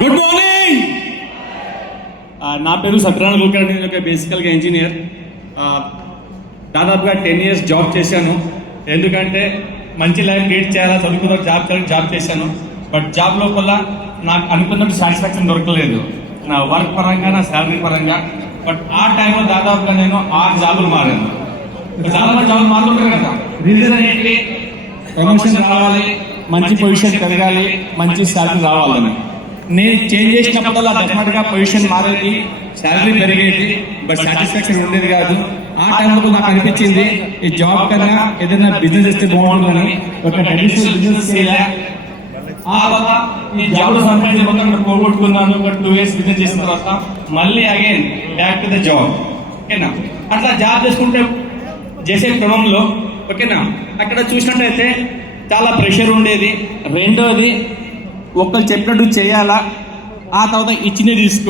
Good morning. నా పేరు సత్యనారాయణ కులకర్ణి. నేను ఒక బేసికల్గా ఇంజనీర్. దాదాపుగా 10 years జాబ్ చేశాను. ఎందుకంటే మంచి లైఫ్ లీడ్ చేయాలా, చదువుకున్న జాబ్ చేశాను. బట్ జాబ్ లోపల నాకు అనుకున్నట్టు సాటిస్ఫాక్షన్ దొరకలేదు, నా వర్క్ పరంగా, నా శాలరీ పరంగా. బట్ ఆ టైంలో దాదాపుగా నేను 6 జాబులు మారాను. చాలా మంది జాబులు మారుతుంటారు కదా. రీజన్ ఏంటి? ప్రమోషన్ రావాలి, మంచి పొజిషన్ పెరగాలి, మంచి శాలరీ రావాలని. నేను చేంజ్ చేసినప్పుడల్లా డెఫినెట్గా పొజిషన్ మారేది, శాలరీ పెరిగేది, బట్ సాటిస్ఫాక్షన్ ఉండేది కాదు. ఆ టైంలో నాకు అనిపించింది ఈ జాబ్ కన్నా ఏదైనా బిజినెస్ చేస్తే బాగుంటుందని ఒక ట్రెడిషనల్ బిజినెస్ చేయాలి. ఆ తర్వాత ఈ జాబ్ సంపాదించి మొత్తం పోగొట్టుకున్నాను. ఒక 2 years బిజినెస్ చేసిన తర్వాత మళ్ళీ again back to the job. ఓకేనా? అట్లా జాబ్ చేసుకుంటే చేసే క్రమంలో ఓకేనా అక్కడ చూసినట్టయితే చాలా ప్రెషర్ ఉండేది. రెండోది ఒకరు చెప్పినట్టు చేయాలా, ఆ తర్వాత ఇచ్చినే తీసుకో.